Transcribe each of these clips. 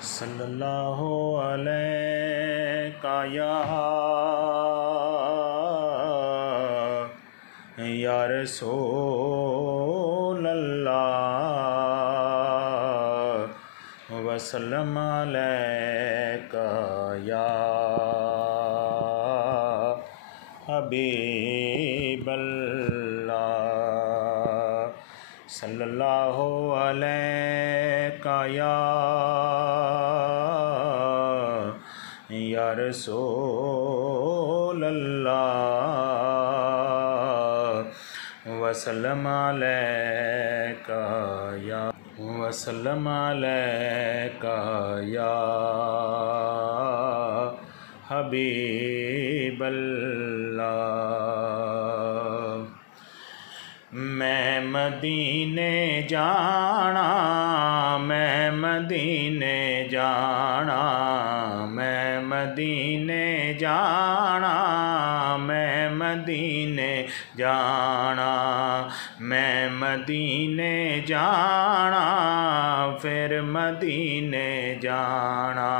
सल्लल्लाहु अलैका या रसूल अल्लाह वसल्लम अलैका या हबीब अल्लाह सल्लल्लाहु अलैका या रसूल अल्लाह वसल्लम अलैका या हबीब अल्लाह। मैं मदीने जाना, मैं मदीने जाना, मैं मदीने जाना, मैं मदीने जाना, मैं मदीने जाना, फिर मदीने जाना।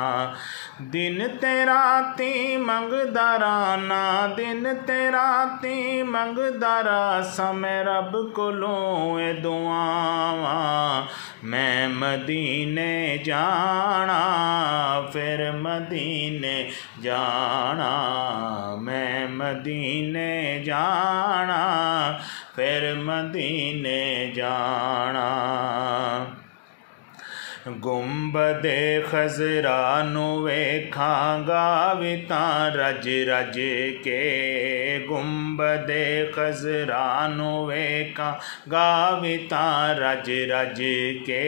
दिन तेरा ती मंगदाराना, दिन तेरा ती मंगदारा समय रब कोलों ए दुआवां। मैं मदीने जाना, फिर मदीने जाना, मैं मदीने जाना, फिर मदीने जाना। गुंबदे खजरा नू वेखांगा विता रज रज के, गुंबदे खजरा नू वेखांगा विता रज रज के।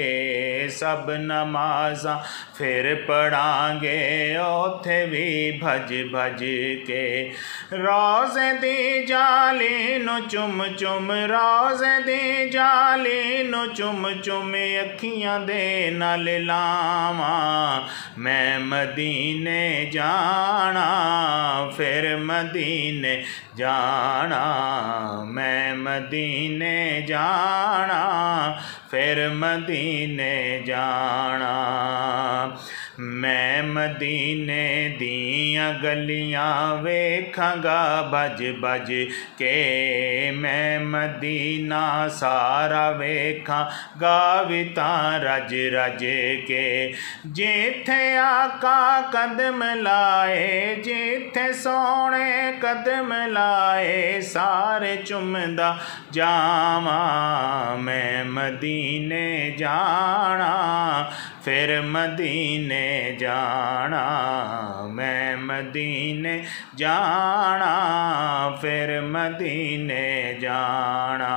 सब नमाज़ां फिर पढ़ांगे ओथे भी भज भज के। रोज़े दी जाली नू चुम चुम, रोज़े दी जाली नू चुम चुम अखियां दे नाल लावां। मैं मदीने जाना, फिर मदीने जाना, मैं मदीने जाना, फिर मदीने जाना। मैं मदीने दियां गलियां वेखांगा भज भज के, मैं मदीना सारा वेखांगा विता रज रज के। जिथे आका कदम लाए, जिथे सोने कदम लाए, सारे चुमदा जावां। मैं मदीने जाना, फिर मदीने जाना, मैं मदीने जाना, फिर मदीने जाना।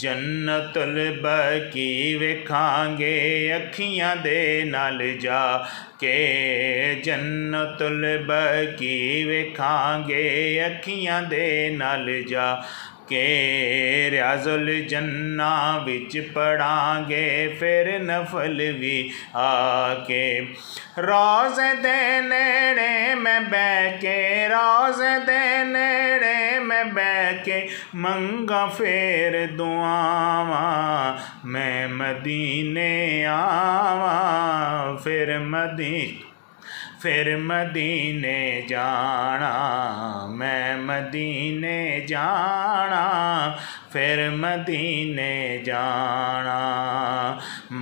जन्नतुल बकी वेखांगे अखियां दे नाल जा के, जन्नतुल बकी वेखांगे अखियां दे नाल जा के। रियाज़ुल जन्ना विच पढ़ांगे फिर नफल भी आके। रोज़े दे नेड़े मैं बैके, रोज़े दे नेड़े मैं बैके मंगा फिर दुआवां। मैं मदीने आवां, फिर मदीने जाना, मैं मदीने जाना, फिर मदीने जाना।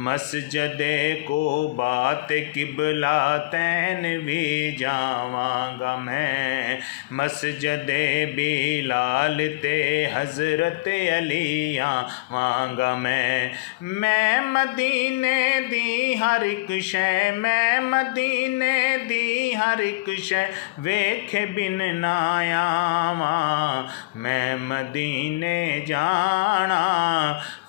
मस्जिदे को बात किबला तैन भी जावांगा मैं, मस्जिदे बिलाल ते हज़रत अली आवांगा मैं। मैं मदीने दी हर एक शै, मैं मदीने दी हर एक शै वेखे बिन ना आवां। मैं मदीने जाना,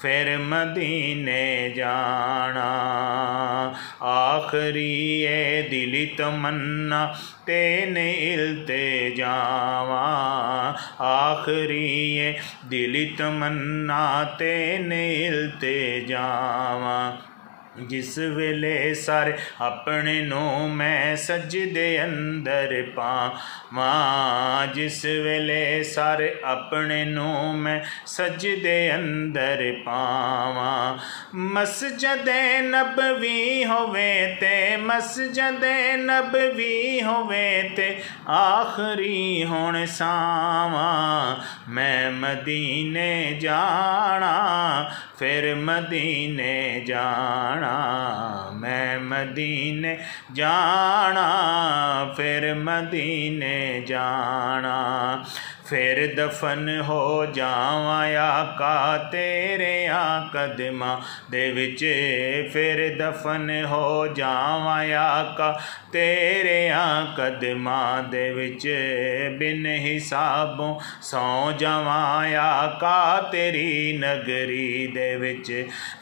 फिर मदीने जाना। आखरी ए दिली तमन्ना तेने इल्तिजावां, आखरी ए दिली तमन्ना तेने इल्तिजावां। जिस वेले सारे अपने नू मैं सजदे अंदर पावां, जिस वेले सारे अपने नू मैं सजदे अंदर पावां। मस्जिदे नबवी होवे ते मस्जिदे नबवी होवे ते आखरी हुण सावां। मैं मदीने जाना फिर मदीने जाना, मैं मदीने जाना फिर मदीने जाना। फिर दफन हो जावां आका तेरे कदमां दे विच, फिर दफन हो जावां आका तेरे कदमां दे विच। बिन हिसाबों सौ जावां आका तेरी नगरी दे विच।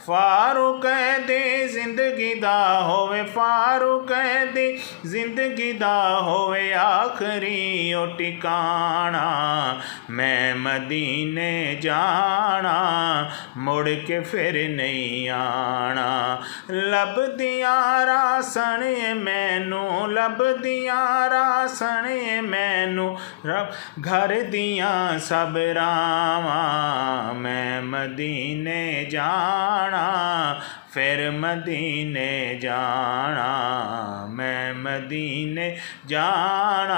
फारूक दी जिंदगी दा होवे, फारूक दी जिंदगी दा होवे आखरी ओ टिकाना। मैं मदीने जाना मुड़ के फिर नहीं आना। लभदियां रासन मैनू, लभदियां रासन मैनू रब घर दियां सब रावां। मैं मदीने जाना फिर मदीने जाना, मैं मदीने जाना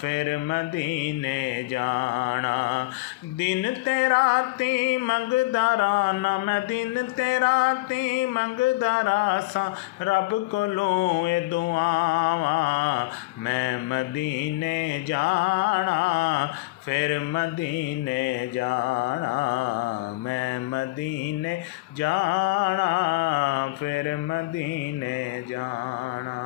फिर मदीने जाना। दिन ते राती मंगदा राना मैं, दिन ते राती मंगदा रासां रब कोलों ए दुआवां। मैं मदीने जाना फिर मदीने जाना, मैं मदीने जाना फिर मदीने जाना।